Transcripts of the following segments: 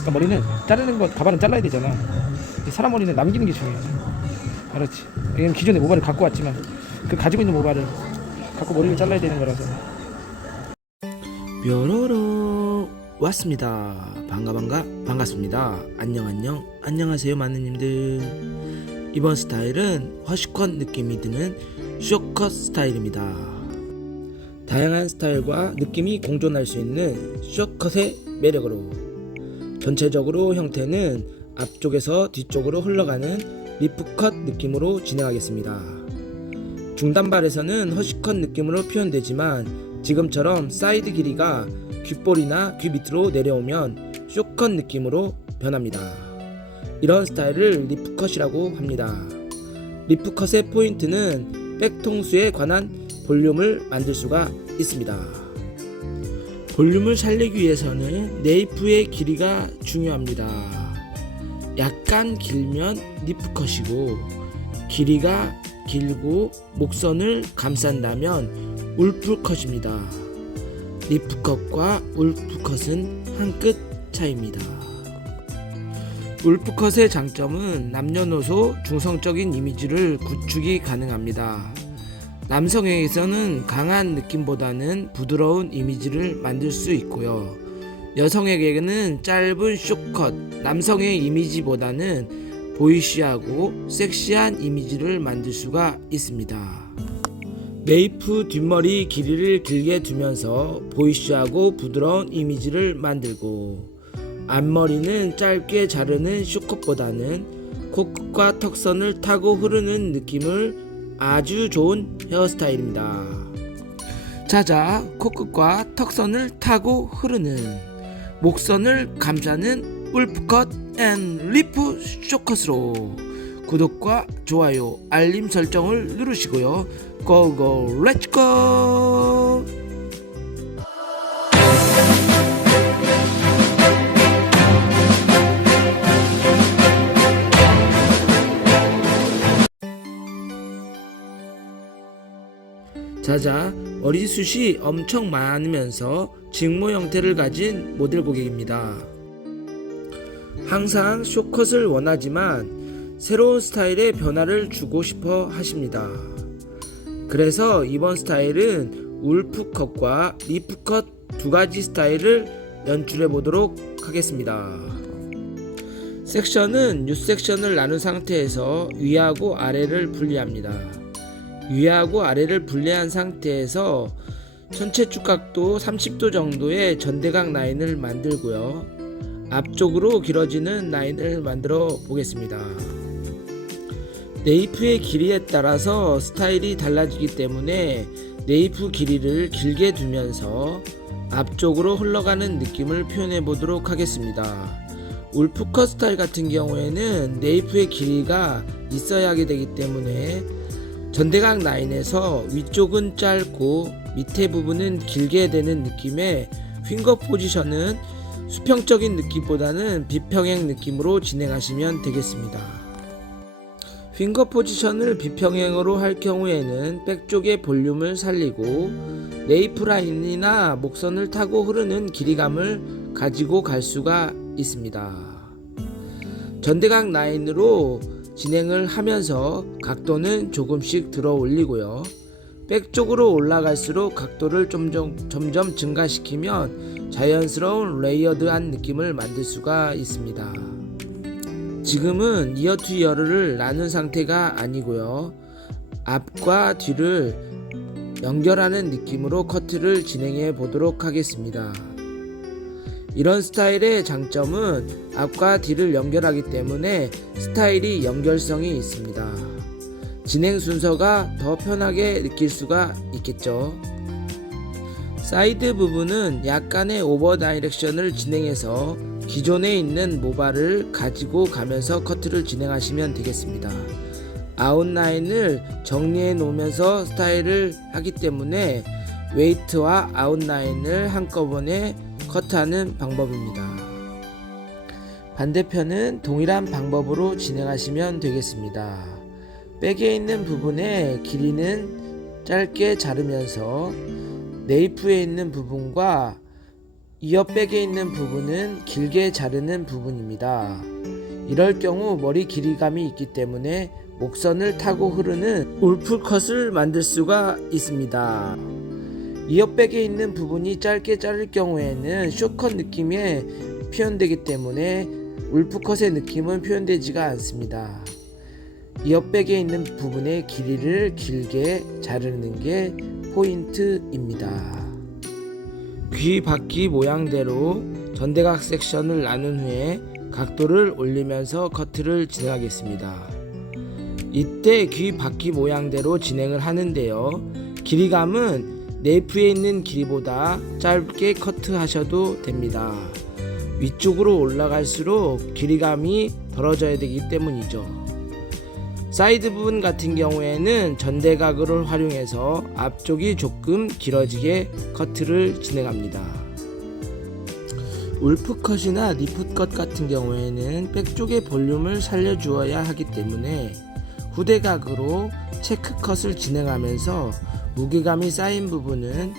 그러니까 머리는 자르는 거, 가발은 잘라야 되잖아. 사람 머리는 남기는 게 중요해. 알았지? 왜냐면 기존에 모발을 갖고 왔지만 그 가지고 있는 모발을 갖고 머리를 잘라야 되는 거라서. 뾰로로 왔습니다. 반갑습니다. 안녕하세요 마느님들. 이번 스타일은 허쉬컷 느낌이 드는 숏컷 스타일입니다. 다양한 스타일과 느낌이 공존할 수 있는 숏컷의 매력으로 전체적으로 형태는 앞쪽에서 뒤쪽으로 흘러가는 리프컷 느낌으로 진행하겠습니다. 중단발에서는 허쉬컷 느낌으로 표현되지만 지금처럼 사이드 길이가 귓볼이나 귀 밑으로 내려오면 숏컷 느낌으로 변합니다. 이런 스타일을 리프컷이라고 합니다. 리프컷의 포인트는 백통수에 관한 볼륨을 만들 수가 있습니다. 볼륨을 살리기 위해서는 네이프의 길이가 중요합니다. 약간 길면 리프컷이고 길이가 길고 목선을 감싼다면 울프컷입니다. 리프컷과 울프컷은 한 끗 차이입니다. 울프컷의 장점은 남녀노소 중성적인 이미지를 구축이 가능합니다. 남성에게서는 강한 느낌보다는 부드러운 이미지를 만들 수 있고요. 여성에게는 짧은 숏컷, 남성의 이미지보다는 보이시하고 섹시한 이미지를 만들 수가 있습니다. 네이프 뒷머리 길이를 길게 두면서 보이시하고 부드러운 이미지를 만들고, 앞머리는 짧게 자르는 숏컷보다는 코끝과 턱선을 타고 흐르는 느낌을 아주 좋은 헤어스타일입니다. 자자, 코끝과 턱선을 타고 흐르는 목선을 감싸는 울프컷 앤 리프 숏컷으로 구독과 좋아요, 알림 설정을 누르시고요. 고고 렛츠고! 자자, 머리숱이 엄청 많으면서 직모 형태를 가진 모델 고객입니다. 항상 숏컷을 원하지만 새로운 스타일의 변화를 주고 싶어 하십니다. 그래서 이번 스타일은 울프컷과 리프컷 두 가지 스타일을 연출해 보도록 하겠습니다. 섹션은 6섹션을 나눈 상태에서 위하고 아래를 분리합니다. 위하고 아래를 분리한 상태에서 전체 축각도 30도 정도의 전대각 라인을 만들고요. 앞쪽으로 길어지는 라인을 만들어 보겠습니다. 네이프의 길이에 따라서 스타일이 달라지기 때문에 네이프 길이를 길게 두면서 앞쪽으로 흘러가는 느낌을 표현해 보도록 하겠습니다. 울프컷 스타일 같은 경우에는 네이프의 길이가 있어야 하게 되기 때문에 전대각 라인에서 위쪽은 짧고 밑에 부분은 길게 되는 느낌의 핑거 포지션은 수평적인 느낌보다는 비평행 느낌으로 진행하시면 되겠습니다. 핑거 포지션을 비평행으로 할 경우에는 백 쪽의 볼륨을 살리고 네이프 라인이나 목선을 타고 흐르는 길이감을 가지고 갈 수가 있습니다. 전대각 라인으로 진행을 하면서 각도는 조금씩 들어 올리고요. 백 쪽으로 올라갈수록 각도를 점점 증가시키면 자연스러운 레이어드한 느낌을 만들 수가 있습니다. 지금은 이어 투 이어를 나눈 상태가 아니고요. 앞과 뒤를 연결하는 느낌으로 커트를 진행해 보도록 하겠습니다. 이런 스타일의 장점은 앞과 뒤를 연결하기 때문에 스타일이 연결성이 있습니다. 진행 순서가 더 편하게 느낄 수가 있겠죠. 사이드 부분은 약간의 오버 다이렉션을 진행해서 기존에 있는 모발을 가지고 가면서 커트를 진행하시면 되겠습니다. 아웃라인을 정리해 놓으면서 스타일을 하기 때문에 웨이트와 아웃라인을 한꺼번에 커트하는 방법입니다. 반대편은 동일한 방법으로 진행하시면 되겠습니다. 백에 있는 부분의 길이는 짧게 자르면서 네이프에 있는 부분과 이어백에 있는 부분은 길게 자르는 부분입니다. 이럴 경우 머리 길이감이 있기 때문에 목선을 타고 흐르는 울프컷을 만들 수가 있습니다. 이어백에 있는 부분이 짧게 자를 경우에는 숏컷 느낌이 표현되기 때문에 울프컷의 느낌은 표현되지가 않습니다. 이어백에 있는 부분의 길이를 길게 자르는 게 포인트입니다. 귀 바퀴 모양대로 전대각 섹션을 나눈 후에 각도를 올리면서 커트를 진행하겠습니다. 이때 귀 바퀴 모양대로 진행을 하는데요. 길이감은 네이프에 있는 길이보다 짧게 커트하셔도 됩니다. 위쪽으로 올라갈수록 길이감이 벌어져야 되기 때문이죠. 사이드 부분 같은 경우에는 전대각을 활용해서 앞쪽이 조금 길어지게 커트를 진행합니다. 울프컷이나 리프컷 같은 경우에는 백 쪽의 볼륨을 살려주어야 하기 때문에 후대각으로 체크컷을 진행하면서 무게감이 쌓인 부분은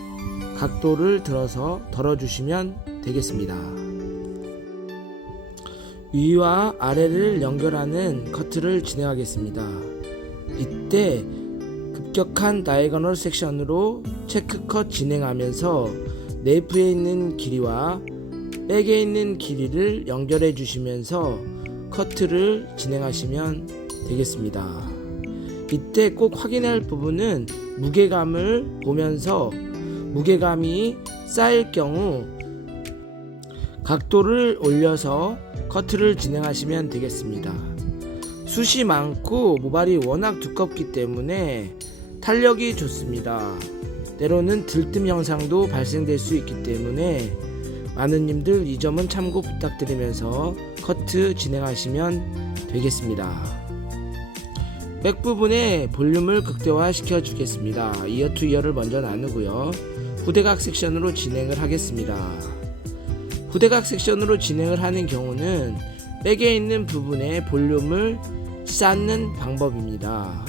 각도를 들어서 덜어주시면 되겠습니다. 위와 아래를 연결하는 커트를 진행하겠습니다. 이때 급격한 다이거널 섹션으로 체크컷 진행하면서 네이프에 있는 길이와 백에 있는 길이를 연결해 주시면서 커트를 진행하시면 되겠습니다. 이때 꼭 확인할 부분은 무게감을 보면서 무게감이 쌓일 경우 각도를 올려서 커트를 진행하시면 되겠습니다. 숱이 많고 모발이 워낙 두껍기 때문에 탄력이 좋습니다. 때로는 들뜸 현상도 발생될 수 있기 때문에 많은 님들 이 점은 참고 부탁드리면서 커트 진행하시면 되겠습니다. 백 부분에 볼륨을 극대화 시켜 주겠습니다. 이어 투 이어를 먼저 나누고요. 후대각 섹션으로 진행을 하겠습니다. 후대각 섹션으로 진행을 하는 경우는 백에 있는 부분에 볼륨을 쌓는 방법입니다.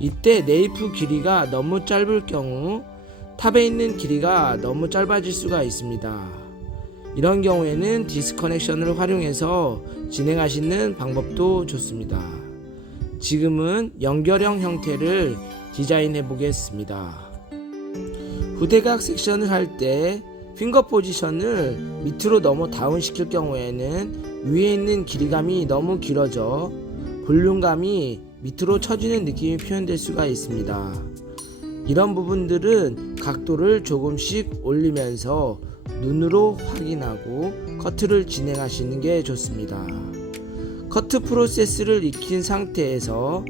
이때 네이프 길이가 너무 짧을 경우 탑에 있는 길이가 너무 짧아질 수가 있습니다. 이런 경우에는 디스커넥션을 활용해서 진행하시는 방법도 좋습니다. 지금은 연결형 형태를 디자인해 보겠습니다. 후대각 섹션을 할 때 핑거 포지션을 밑으로 너무 다운 시킬 경우에는 위에 있는 길이감이 너무 길어져 볼륨감이 밑으로 처지는 느낌이 표현될 수가 있습니다. 이런 부분들은 각도를 조금씩 올리면서 눈으로 확인하고 커트를 진행하시는 게 좋습니다. 커트 프로세스를 익힌 상태에서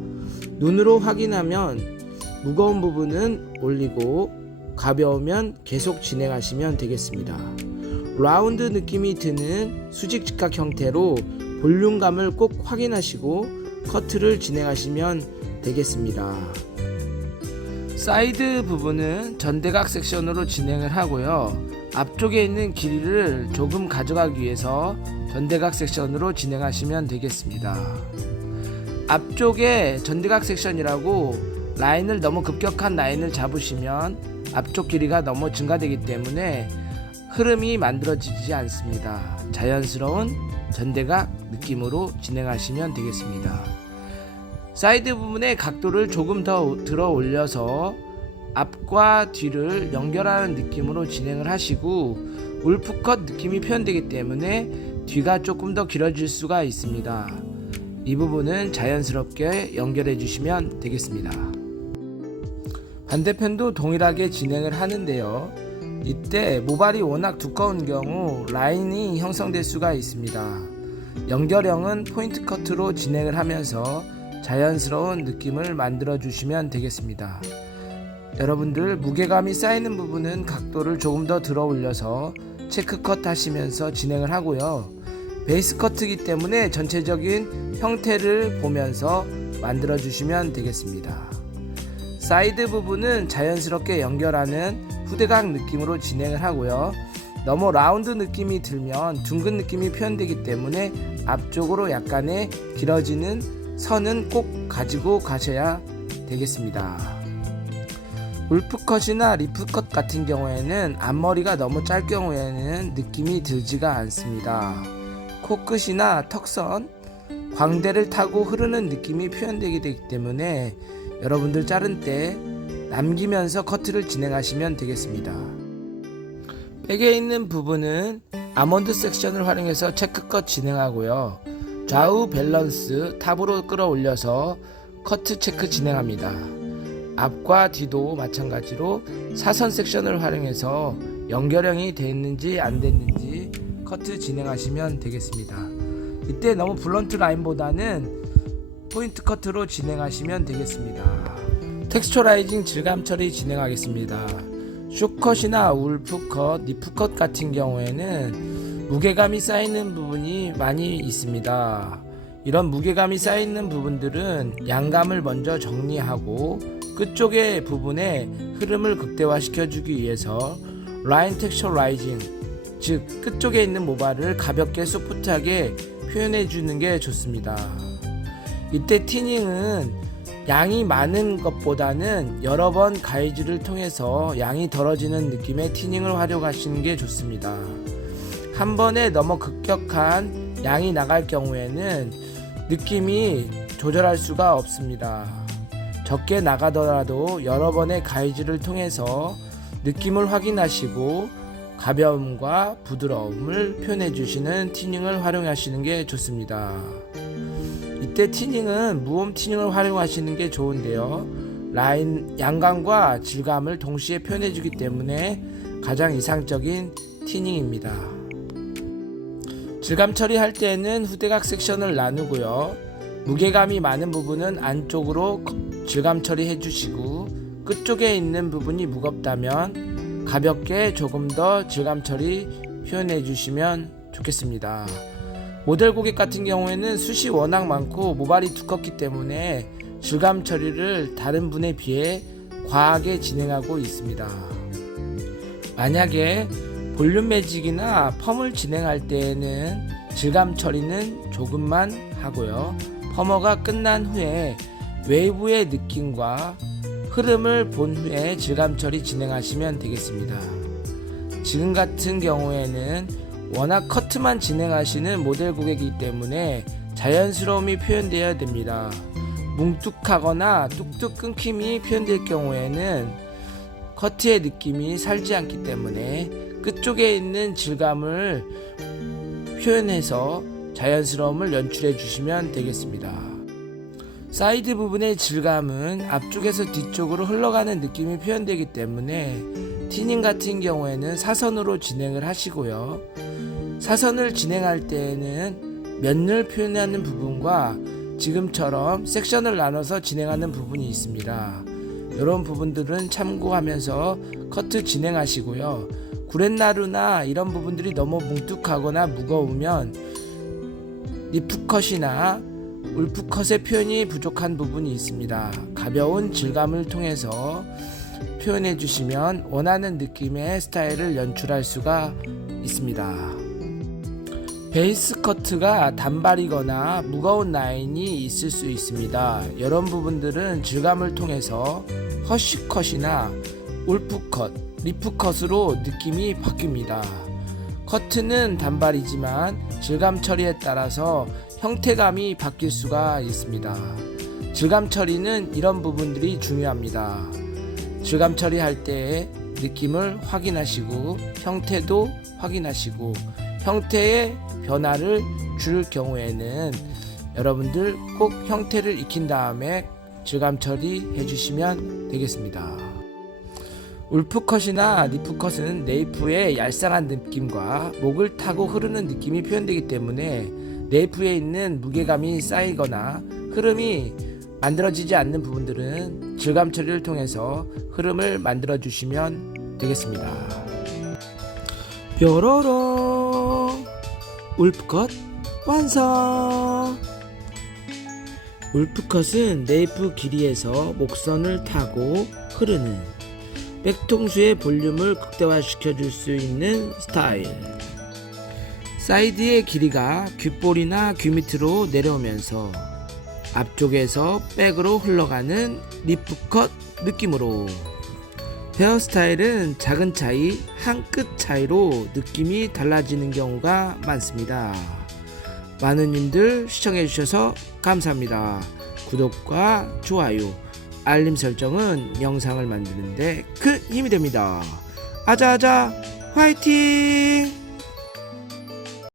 눈으로 확인하면 무거운 부분은 올리고 가벼우면 계속 진행하시면 되겠습니다. 라운드 느낌이 드는 수직 직각 형태로 볼륨감을 꼭 확인하시고 커트를 진행하시면 되겠습니다. 사이드 부분은 전대각 섹션으로 진행을 하고요. 앞쪽에 있는 길이를 조금 가져가기 위해서 전대각 섹션으로 진행하시면 되겠습니다. 앞쪽에 전대각 섹션이라고 라인을 너무 급격한 라인을 잡으시면 앞쪽 길이가 너무 증가되기 때문에 흐름이 만들어지지 않습니다. 자연스러운 전대각 느낌으로 진행하시면 되겠습니다. 사이드 부분의 각도를 조금 더 들어 올려서 앞과 뒤를 연결하는 느낌으로 진행을 하시고 울프컷 느낌이 표현되기 때문에 뒤가 조금 더 길어질 수가 있습니다. 이 부분은 자연스럽게 연결해 주시면 되겠습니다. 반대편도 동일하게 진행을 하는데요. 이때 모발이 워낙 두꺼운 경우 라인이 형성될 수가 있습니다. 연결형은 포인트 커트로 진행을 하면서 자연스러운 느낌을 만들어 주시면 되겠습니다. 여러분들 무게감이 쌓이는 부분은 각도를 조금 더 들어 올려서 체크컷 하시면서 진행을 하고요. 베이스 커트이기 때문에 전체적인 형태를 보면서 만들어 주시면 되겠습니다. 사이드 부분은 자연스럽게 연결하는 후대각 느낌으로 진행을 하고요. 너무 라운드 느낌이 들면 둥근 느낌이 표현되기 때문에 앞쪽으로 약간의 길어지는 선은 꼭 가지고 가셔야 되겠습니다. 울프컷이나 리프컷 같은 경우에는 앞머리가 너무 짧 경우에는 느낌이 들지가 않습니다. 코끝이나 턱선, 광대를 타고 흐르는 느낌이 표현되게 되기 때문에 여러분들 자른 때 남기면서 커트를 진행하시면 되겠습니다. 백에 있는 부분은 아몬드 섹션을 활용해서 체크컷 진행하고요. 좌우 밸런스 탑으로 끌어올려서 커트 체크 진행합니다. 앞과 뒤도 마찬가지로 사선 섹션을 활용해서 연결형이 됐는지 안 됐는지 커트 진행하시면 되겠습니다. 이때 너무 블런트 라인보다는 포인트 커트로 진행하시면 되겠습니다. 텍스처라이징 질감 처리 진행하겠습니다. 숏컷이나 울프컷, 리프컷 같은 경우에는 무게감이 쌓이는 부분이 많이 있습니다. 이런 무게감이 쌓이는 부분들은 양감을 먼저 정리하고 끝쪽의 부분에 흐름을 극대화시켜주기 위해서 라인 텍스처라이징, 즉 끝쪽에 있는 모발을 가볍게 소프트하게 표현해주는 게 좋습니다. 이때 티닝은 양이 많은 것보다는 여러 번 가위질을 통해서 양이 덜어지는 느낌의 티닝을 활용하시는 게 좋습니다. 한 번에 너무 급격한 양이 나갈 경우에는 느낌이 조절할 수가 없습니다. 적게 나가더라도 여러 번의 가위질을 통해서 느낌을 확인하시고 가벼움과 부드러움을 표현해 주시는 티닝을 활용하시는 게 좋습니다. 이때 티닝은 무홈 티닝을 활용하시는 게 좋은데요. 라인 양감과 질감을 동시에 표현해 주기 때문에 가장 이상적인 티닝입니다. 질감 처리할 때는 후대각 섹션을 나누고요. 무게감이 많은 부분은 안쪽으로 질감 처리해 주시고 끝쪽에 있는 부분이 무겁다면 가볍게 조금 더 질감 처리 표현해 주시면 좋겠습니다. 모델 고객 같은 경우에는 숱이 워낙 많고 모발이 두껍기 때문에 질감 처리를 다른 분에 비해 과하게 진행하고 있습니다. 만약에 볼륨 매직이나 펌을 진행할 때에는 질감 처리는 조금만 하고요. 펌어가 끝난 후에 웨이브의 느낌과 흐름을 본 후에 질감 처리 진행하시면 되겠습니다. 지금 같은 경우에는 워낙 커트만 진행하시는 모델 고객이기 때문에 자연스러움이 표현되어야 됩니다. 뭉툭하거나 뚝뚝 끊김이 표현될 경우에는 커트의 느낌이 살지 않기 때문에 끝쪽에 있는 질감을 표현해서 자연스러움을 연출해 주시면 되겠습니다. 사이드 부분의 질감은 앞쪽에서 뒤쪽으로 흘러가는 느낌이 표현되기 때문에 티닝 같은 경우에는 사선으로 진행을 하시고요. 사선을 진행할 때에는 면을 표현하는 부분과 지금처럼 섹션을 나눠서 진행하는 부분이 있습니다. 이런 부분들은 참고하면서 커트 진행하시고요. 구렛나루나 이런 부분들이 너무 뭉툭하거나 무거우면 리프컷이나 울프컷의 표현이 부족한 부분이 있습니다. 가벼운 질감을 통해서 표현해 주시면 원하는 느낌의 스타일을 연출할 수가 있습니다. 베이스 커트가 단발이거나 무거운 라인이 있을 수 있습니다. 이런 부분들은 질감을 통해서 허쉬컷이나 울프컷, 리프컷으로 느낌이 바뀝니다. 커트는 단발이지만 질감 처리에 따라서 형태감이 바뀔 수가 있습니다. 질감 처리는 이런 부분들이 중요합니다. 질감 처리할 때 느낌을 확인하시고 형태도 확인하시고 형태의 변화를 줄 경우에는 여러분들 꼭 형태를 익힌 다음에 질감 처리해 주시면 되겠습니다. 울프컷이나 리프컷은 네이프의 얄쌍한 느낌과 목을 타고 흐르는 느낌이 표현되기 때문에 네이프에 있는 무게감이 쌓이거나 흐름이 만들어지지 않는 부분들은 질감 처리를 통해서 흐름을 만들어 주시면 되겠습니다. 뾰로롱 울프컷 완성! 울프컷은 네이프 길이에서 목선을 타고 흐르는 백통수의 볼륨을 극대화시켜 줄 수 있는 스타일. 사이드의 길이가 귓볼이나 귀 밑으로 내려오면서 앞쪽에서 백으로 흘러가는 리프컷 느낌으로 헤어스타일은 작은 차이, 한 끗 차이로 느낌이 달라지는 경우가 많습니다. 많은 님들 시청해주셔서 감사합니다. 구독과 좋아요, 알림 설정은 영상을 만드는데 큰 힘이 됩니다. 아자아자 화이팅!